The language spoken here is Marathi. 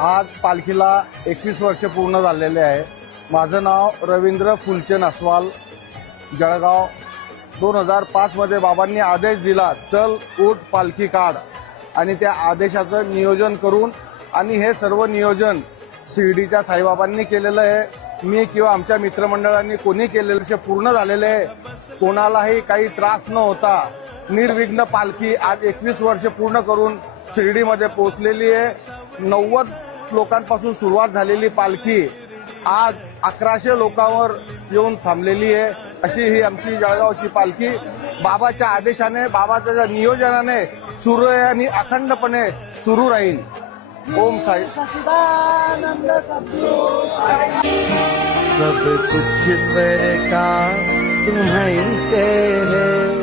आज पालखीला 21 वर्ष पूर्ण झालेले आहे। माझं नाव रवींद्र फुलचंद अस्वाल, जळगाव। 2005 मध्ये बाबांनी आदेश दिला, चल उठ पालखी काढ, आणि त्या आदेशाचं नियोजन करून आणि हे सर्व नियोजन शिर्डीच्या साईबाबांनी केलेलं आहे। मी किंवा आमच्या मित्रमंडळांनी कोणी केलेलं पूर्ण झालेले आहे। कोणालाही काही त्रास न होता निर्विघ्न पालखी आज 21 वर्ष पूर्ण करून शिर्डीमध्ये पोहोचलेली आहे। 90 लोकांपासून सुरुवात झालेली पालखी आज 1100 लोकांवर येऊन थांबलेली आहे। अशी ही आमची जळगावची पालखी बाबाच्या आदेशाने, बाबाच्या नियोजनाने सुरळीत अखंडपणे सुरू राहील। ओम साई। सब कुछ सरकार तुम्हीं से है।